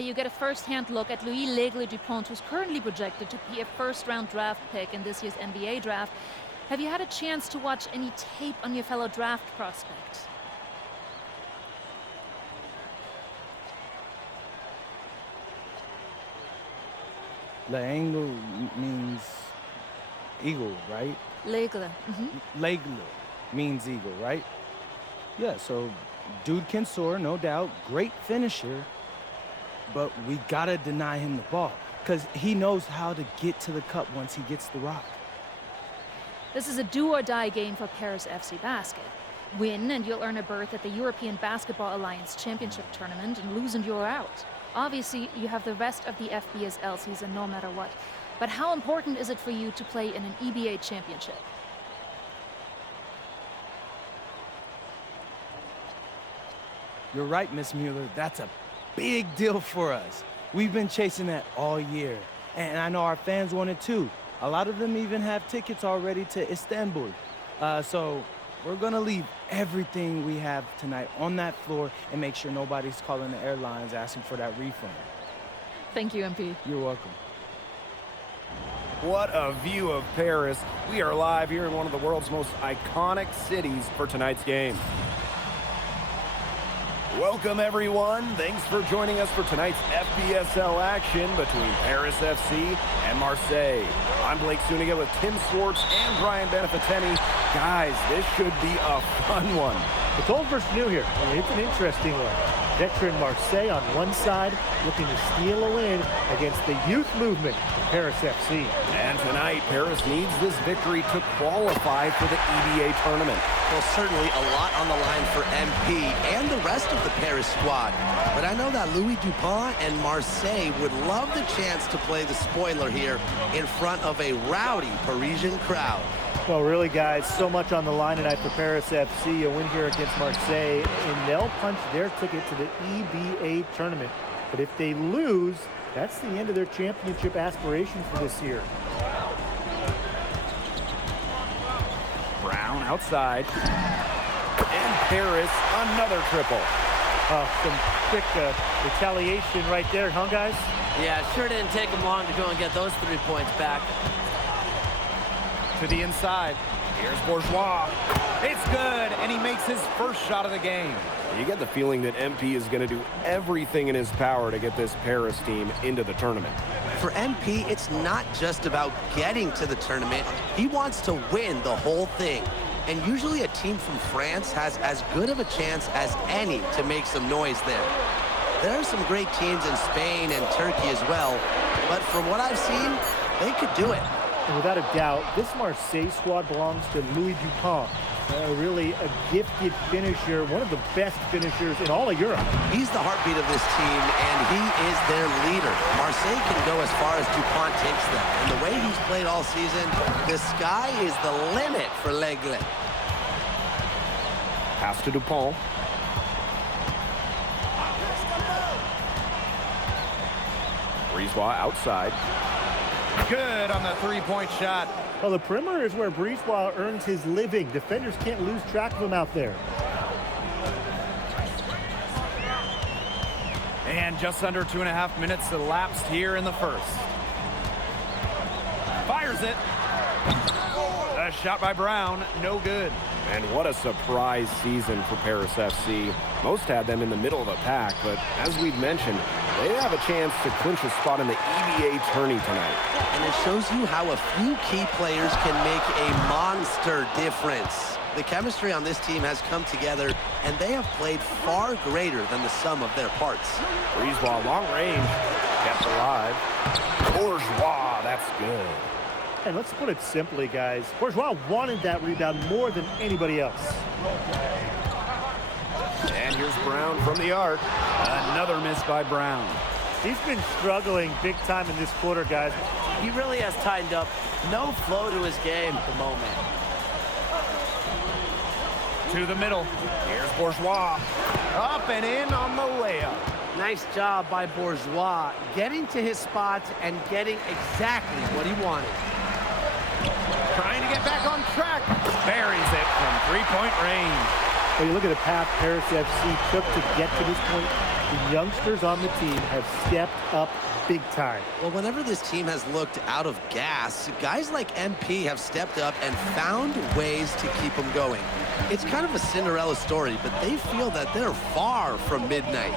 You get a first-hand look at Louis L'Aigle-Dupont, who's currently projected to be a first-round draft pick in this year's NBA draft. Have you had a chance to watch any tape on your fellow draft prospect? L'Aigle means eagle, right? L'Aigle. L'Aigle means eagle, right? Yeah, so dude can soar, no doubt. Great finisher. But we gotta deny him the ball, because he knows how to get to the cup once he gets the rock. This is a do-or-die game for Paris FC Basket. Win and you'll earn a berth at the European Basketball Alliance Championship Tournament, and lose and you're out. Obviously, you have the rest of the FBSL season no matter what. But how important is it for you to play in an EBA championship? You're right, Miss Mueller. That's a big deal for us. We've been chasing that all year. And I know our fans want it too. A lot of them even have tickets already to Istanbul. So we're gonna leave everything we have tonight on that floor and make sure nobody's calling the airlines asking for that refund. Thank you, MP. You're welcome. What a view of Paris. We are live here in one of the world's most iconic cities for tonight's game. Welcome, everyone. Thanks for joining us for tonight's FBSL action between Paris FC and Marseille. I'm Blake Suniga with Tim Swartz and Brian Beneficeni. Guys, this should be a fun one. It's old versus new here. I mean, it's an interesting one. Veteran Marseille on one side, looking to steal a win against the youth movement of Paris FC. And tonight, Paris needs this victory to qualify for the EBA tournament. Well, certainly a lot on the line for MP and the rest of the Paris squad. But I know that Louis Dupont and Marseille would love the chance to play the spoiler here in front of a rowdy Parisian crowd. Well, really, guys, so much on the line tonight for Paris FC. A win here against Marseille, and they'll punch their ticket to the EBA tournament. But if they lose, that's the end of their championship aspirations for this year. Brown outside. And Paris, another triple. Some quick retaliation right there, huh, guys? Yeah, sure didn't take them long to go and get those 3 points back. To the inside. Here's Bourgeois. It's good, and he makes his first shot of the game. You get the feeling that MP is going to do everything in his power to get this Paris team into the tournament. For MP, it's not just about getting to the tournament. He wants to win the whole thing. And usually a team from France has as good of a chance as any to make some noise there. There are some great teams in Spain and Turkey as well, but from what I've seen, they could do it. And without a doubt, this Marseille squad belongs to Louis Dupont. Really a gifted finisher, one of the best finishers in all of Europe. He's the heartbeat of this team, and he is their leader. Marseille can go as far as Dupont takes them. And the way he's played all season, the sky is the limit for L'Aigle. Pass to Dupont. Brisebois outside. Good on the three-point shot. Well, the perimeter is where Brisebois earns his living. Defenders can't lose track of him out there. And just under 2.5 minutes elapsed here in the first. Fires it. A shot by Brown, no good. And what a surprise season for Paris FC. Most had them in the middle of the pack, but as we've mentioned, they have a chance to clinch a spot in the EBA tourney tonight. And it shows you how a few key players can make a monster difference. The chemistry on this team has come together, and they have played far greater than the sum of their parts. Brisebois, long range, kept alive. Bourgeois, that's good. And let's put it simply, guys. Bourgeois wanted that rebound more than anybody else. And here's Brown from the arc. Another miss by Brown. He's been struggling big time in this quarter, guys. He really has tightened up. No flow to his game at the moment. To the middle. Here's Bourgeois. Up and in on the layup. Nice job by Bourgeois, getting to his spots and getting exactly what he wanted. Trying to get back on track. Buries it from three-point range. Well, you look at the path Paris FC took to get to this point. The youngsters on the team have stepped up big time. Well, whenever this team has looked out of gas, guys like MP have stepped up and found ways to keep them going. It's kind of a Cinderella story, but they feel that they're far from midnight.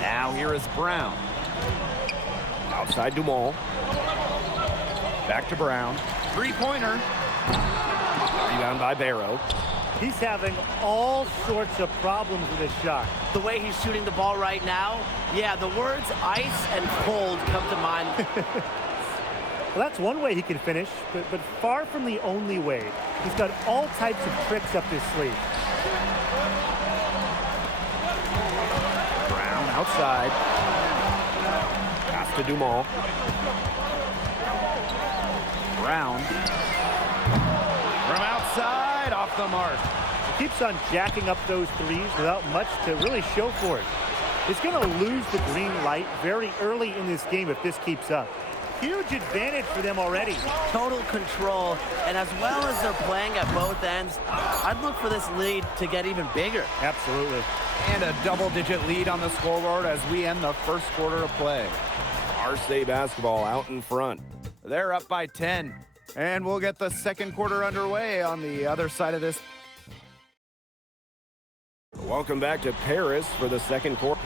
Now here is Brown. Outside Dumont. Back to Brown. Three-pointer. Rebound by Barrow. He's having all sorts of problems with his shot. The way he's shooting the ball right now, yeah, the words ice and cold come to mind. Well, that's one way he can finish, but far from the only way. He's got all types of tricks up his sleeve. Brown outside. Pass to Dumont. Brown. From outside, off the mark. He keeps on jacking up those threes without much to really show for it. He's going to lose the green light very early in this game if this keeps up. Huge advantage for them already. Total control, and as well as they're playing at both ends, I'd look for this lead to get even bigger. Absolutely. And a double-digit lead on the scoreboard as we end the first quarter of play. Marseille basketball out in front. They're up by 10. And we'll get the second quarter underway on the other side of this. Welcome back to Paris for the second quarter.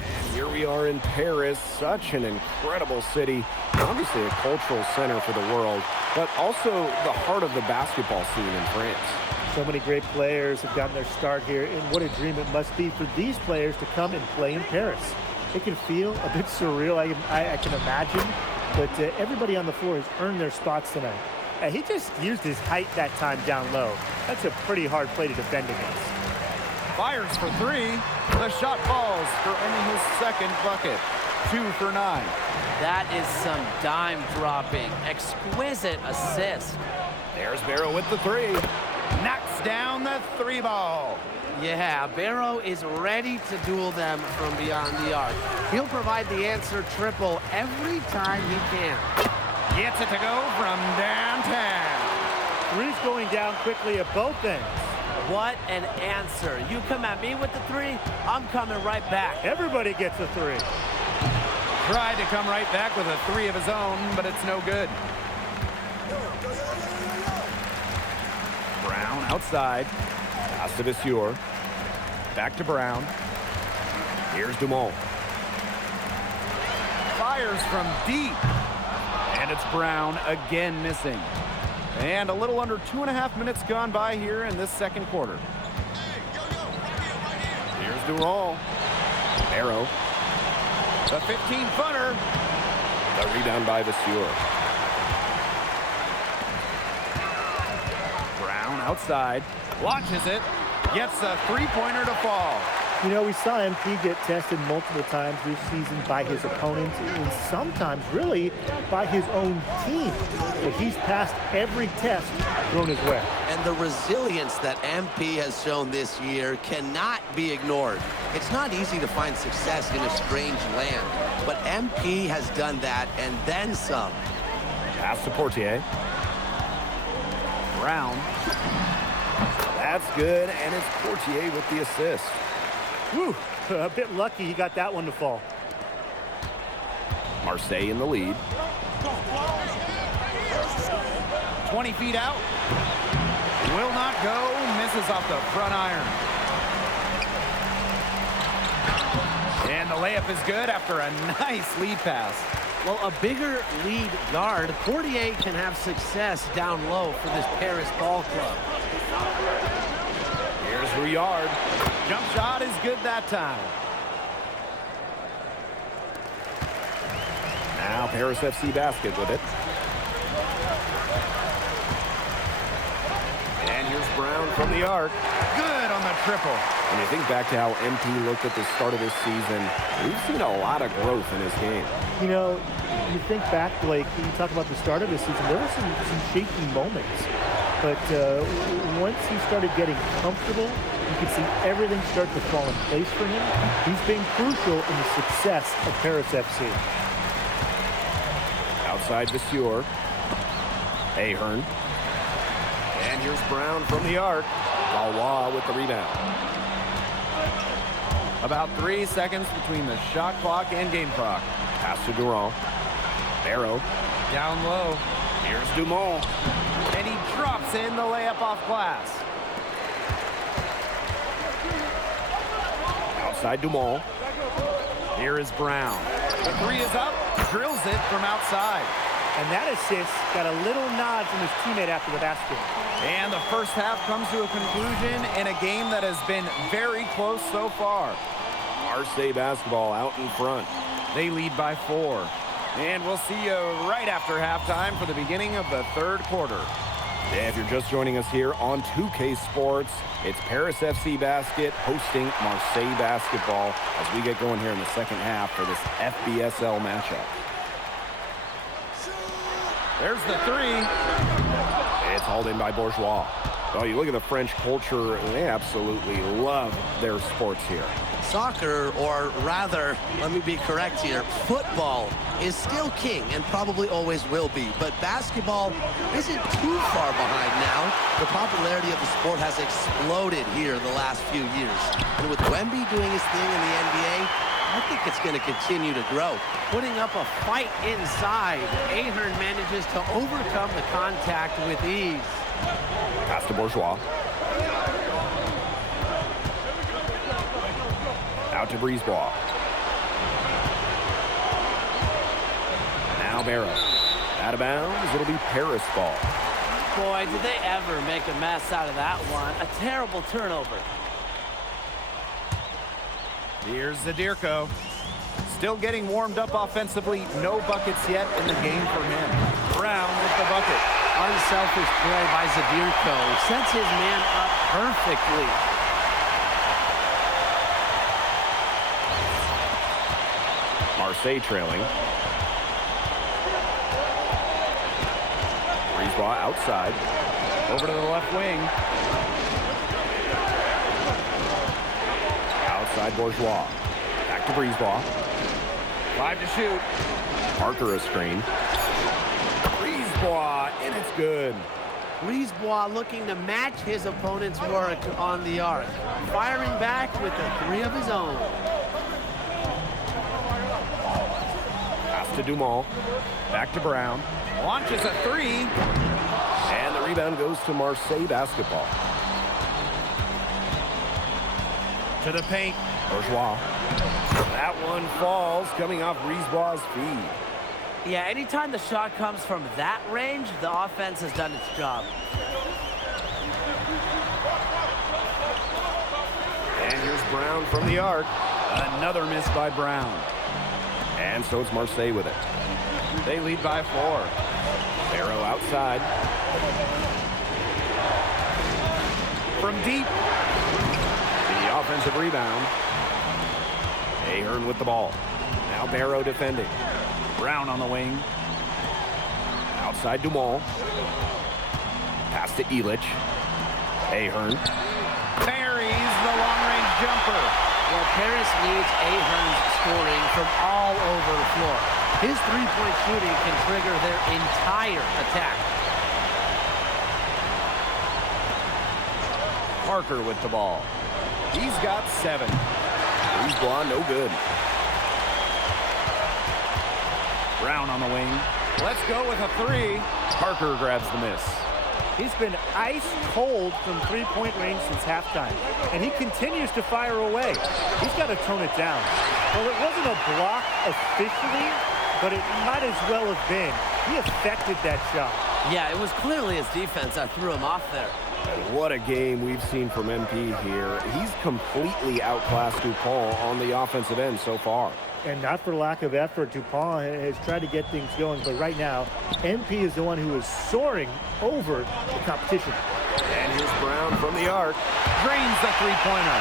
And here we are in Paris, such an incredible city. Obviously a cultural center for the world, but also the heart of the basketball scene in France. So many great players have gotten their start here, and what a dream it must be for these players to come and play in Paris. It can feel a bit surreal, I can imagine, but everybody on the floor has earned their spots tonight. He just used his height that time down low. That's a pretty hard play to defend against. Fires for three. The shot falls for only his second bucket. 2 for 9. That is some dime dropping, exquisite assist. There's Barrow with the three. Knocks down the three ball. Yeah, Barrow is ready to duel them from beyond the arc. He'll provide the answer triple every time he can. Gets it to go from downtown. Three's going down quickly at both ends. What an answer. You come at me with the three, I'm coming right back. Everybody gets a three. Tried to come right back with a three of his own, but it's no good. Brown outside. Pass to Vasseur. Back to Brown. Here's Dumont. Fires from deep. And it's Brown again missing. And a little under 2.5 minutes gone by here in this second quarter. Here's Durall. Barrow. The 15-footer. The rebound by Vasseur. Brown outside. Launches it. Gets a three-pointer to fall. You know, we saw MP get tested multiple times this season by his opponents and sometimes really by his own team. But he's passed every test thrown his way. And the resilience that MP has shown this year cannot be ignored. It's not easy to find success in a strange land, but MP has done that and then some. Pass to Portier. Brown. That's good, and it's Portier with the assist. Whew, a bit lucky he got that one to fall. Marseille in the lead. 20 feet out. Will not go. Misses off the front iron. And the layup is good after a nice lead pass. Well, a bigger lead guard, Portier can have success down low for this Paris ball club. Here's Rouillard. Jump shot is good that time. Now Paris FC basket with it. And here's Brown from the arc. Good on the triple. When you think back to how MP looked at the start of this season, we've seen a lot of growth in his game. You know, you think back, Blake, you talk about the start of this season, there were some shaky moments. But once he started getting comfortable, you could see everything start to fall in place for him. He's been crucial in the success of Paris FC. Outside Vasseur. Ahern. And here's Brown from the arc. Valois with the rebound. About 3 seconds between the shot clock and game clock. Pass to Durant. Barrow. Down low. Here's Dumont. And he drops in the layup off glass. Outside Dumont. Here is Brown. The three is up. Drills it from outside. And that assist got a little nod from his teammate after the basket. And the first half comes to a conclusion in a game that has been very close so far. Marseille basketball out in front. They lead by 4. And we'll see you right after halftime for the beginning of the third quarter. Yeah, if you're just joining us here on 2K Sports, it's Paris FC Basket hosting Marseille basketball as we get going here in the second half for this FBSL matchup. There's the three. It's hauled in by Bourgeois. Oh, you look at the French culture, they absolutely love their sports here. Soccer, or rather, let me be correct here, football is still king and probably always will be. But basketball isn't too far behind now. The popularity of the sport has exploded here the last few years. And with Wemby doing his thing in the NBA, I think it's going to continue to grow. Putting up a fight inside, Ahern manages to overcome the contact with ease. Pass to Bourgeois. Out to Brisebois. Now Barrow. Out of bounds, it'll be Paris ball. Boy, did they ever make a mess out of that one. A terrible turnover. Here's Zadirko. Still getting warmed up offensively. No buckets yet in the game for him. Brown with the bucket. Unselfish play by Zadirko. Sets his man up perfectly. Marseille trailing. Brisebois outside. Over to the left wing. Outside Bourgeois. Back to Brisebois. 5 to shoot. Parker a screen. Brisebois, and it's good. Brisebois looking to match his opponent's work on the arc. Firing back with the three of his own. Pass to Dumont. Back to Brown. Launches a three. And the rebound goes to Marseille basketball. To the paint. Bourgeois. That one falls, coming off Brisebois' feed. Yeah, anytime the shot comes from that range, the offense has done its job. And here's Brown from the arc. Another miss by Brown. And so it's Marseille with it. They lead by 4. Barrow outside. From deep. The offensive rebound. Ahern with the ball. Now Barrow defending. Brown on the wing. Outside Dumont. Pass to Illich. Ahern. Buries the long-range jumper. Well, Paris needs Ahern's scoring from all over the floor. His three-point shooting can trigger their entire attack. Parker with the ball. He's got 7. Brisebois, no good. Brown on the wing. Let's go with a 3. Parker grabs the miss. He's been ice cold from three-point range since halftime, and he continues to fire away. He's got to tone it down. Well, it wasn't a block officially, but it might as well have been. He affected that shot. Yeah, it was clearly his defense that threw him off there. And what a game we've seen from MP here. He's completely outclassed Dupont on the offensive end so far. And not for lack of effort, Dupont has tried to get things going, but right now, MP is the one who is soaring over the competition. And here's Brown from the arc. Drains the three-pointer.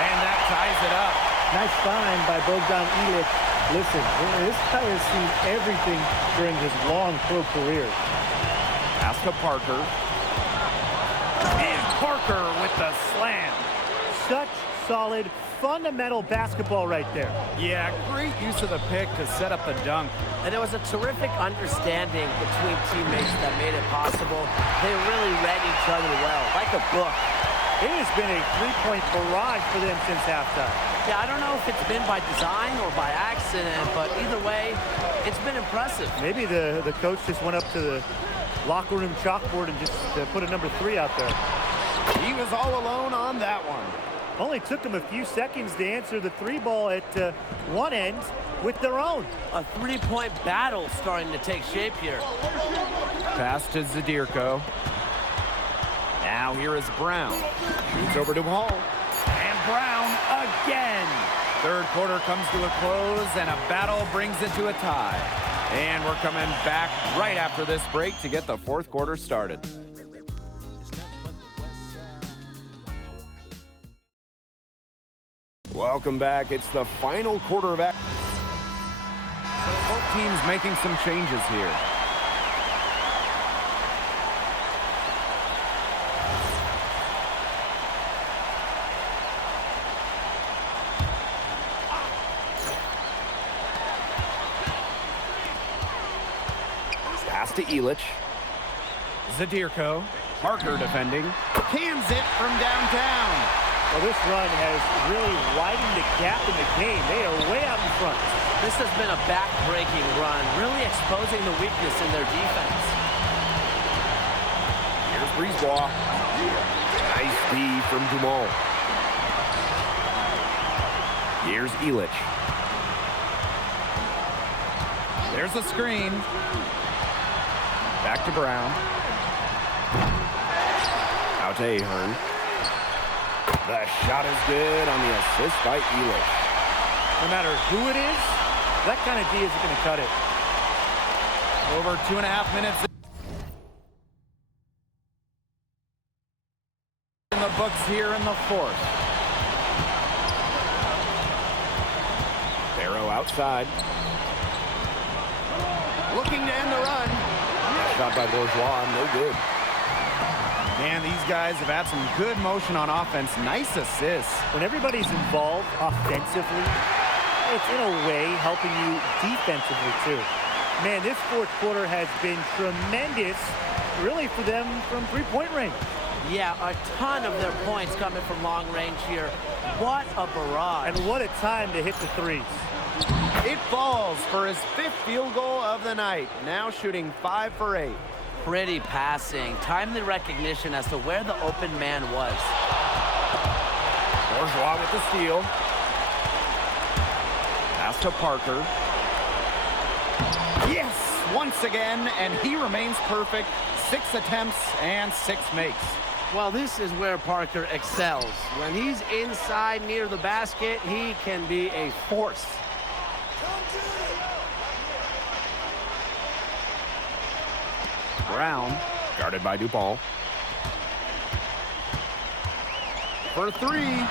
And that ties it up. Nice find by Bogdan Illich. Listen, this guy has seen everything during his long pro career. Pass to Parker. And Parker with the slam. Such solid, fundamental basketball right there. Yeah, great use of the pick to set up the dunk. And there was a terrific understanding between teammates that made it possible. They really read each other well, like a book. It has been a three-point barrage for them since halftime. Yeah, I don't know if it's been by design or by accident, but either way, it's been impressive. Maybe the coach just went up to the locker room chalkboard and just put a number 3 out there. He was all alone on that one. Only took them a few seconds to answer the 3 ball at one end with their own. A three-point battle starting to take shape here. Pass to Zadirko. Now here is Brown. Shoots over to Hall. And Brown again. Third quarter comes to a close, and a battle brings it to a tie. And we're coming back right after this break to get the fourth quarter started. Welcome back. It's the final quarter of action. So both teams making some changes here. Pass to Elich. Zadirko. Parker defending. Cans it from downtown. Well, this run has really widened the gap in the game. They are way out in front. This has been a back-breaking run, really exposing the weakness in their defense. Here's Brisebois. Nice D from Dumont. Here's Elich. There's a screen. Back to Brown. Out to Ahern. The shot is good on the assist by Elich. No matter who it is, that kind of D isn't going to cut it. Over 2.5 minutes in the books here in the fourth. Barrow outside. Looking to end the run. Shot by Bourgeois, no good. Man, these guys have had some good motion on offense. Nice assists. When everybody's involved offensively, it's in a way helping you defensively too. Man, this fourth quarter has been tremendous, really, for them from three-point range. Yeah, a ton of their points coming from long range here. What a barrage. And what a time to hit the threes. It falls for his 5th field goal of the night. Now shooting 5 for 8. Pretty passing. Timely recognition as to where the open man was. Bourgeois with the steal. Pass to Parker. Yes, once again, and he remains perfect. 6 attempts and 6 makes. Well, this is where Parker excels. When he's inside near the basket, he can be a force. Brown, guarded by Dupont. For 3.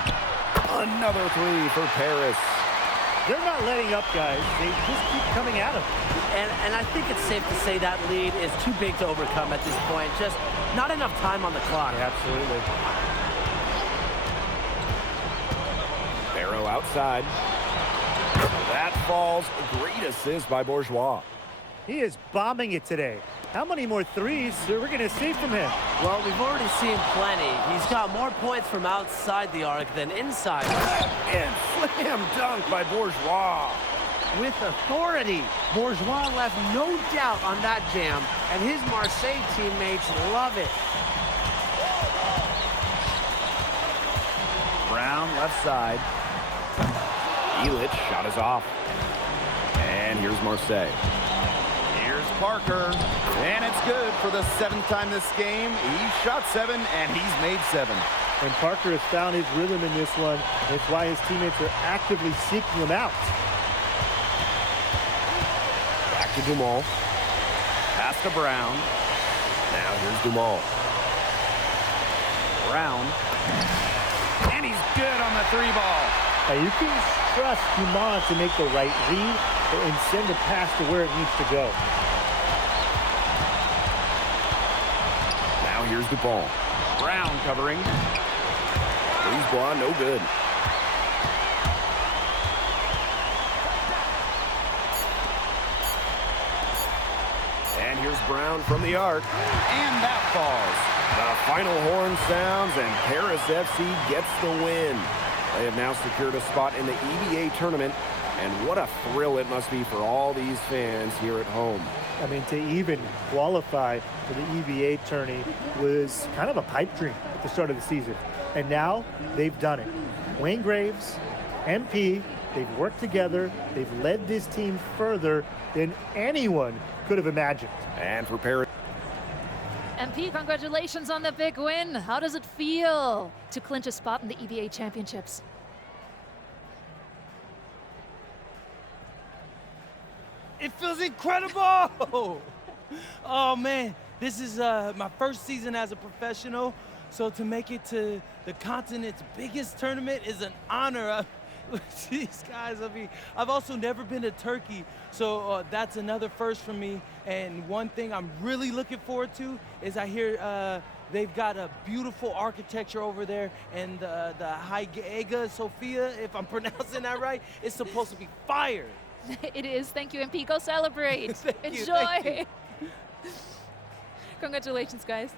Another 3 for Paris. They're not letting up, guys. They just keep coming at them. And I think it's safe to say that lead is too big to overcome at this point. Just not enough time on the clock. Yeah, absolutely. Barrow outside. That falls. Great assist by Bourgeois. He is bombing it today. How many more threes are we going to see from him? Well, we've already seen plenty. He's got more points from outside the arc than inside. And slam dunk by Bourgeois. With authority, Bourgeois left no doubt on that jam, and his Marseille teammates love it. Brown left side. Elich shot is off. And here's Marseille. Here's Parker. And it's good for the 7th time this game. He shot 7, and he's made 7. And Parker has found his rhythm in this one. That's why his teammates are actively seeking him out. Back to Dumont. Pass to Brown. Now here's Dumont. Brown. And he's good on the 3 ball. Now you can trust Dumont to make the right read and send the pass to where it needs to go. Now here's Dupont. Brown covering. Brisebois, no good. And here's Brown from the arc, and that falls. The final horn sounds, and Paris FC gets the win. They have now secured a spot in the EBA tournament, and what a thrill it must be for all these fans here at home. I mean, to even qualify for the EBA tourney was kind of a pipe dream at the start of the season. And now they've done it. Wayne Graves, MP, they've worked together. They've led this team further than anyone could have imagined. And for Paris, MP, congratulations on the big win. How does it feel to clinch a spot in the EBA championships? It feels incredible! Oh man, this is my first season as a professional, so to make it to the continent's biggest tournament is an honor. These guys, I mean, I've also never been to Turkey, so that's another first for me. And one thing I'm really looking forward to is I hear they've got a beautiful architecture over there, and the Hagia Sophia, if I'm pronouncing that right, is supposed to be fire. It is. Thank you, MP. Go celebrate. Thank you, Enjoy. thank Congratulations, guys.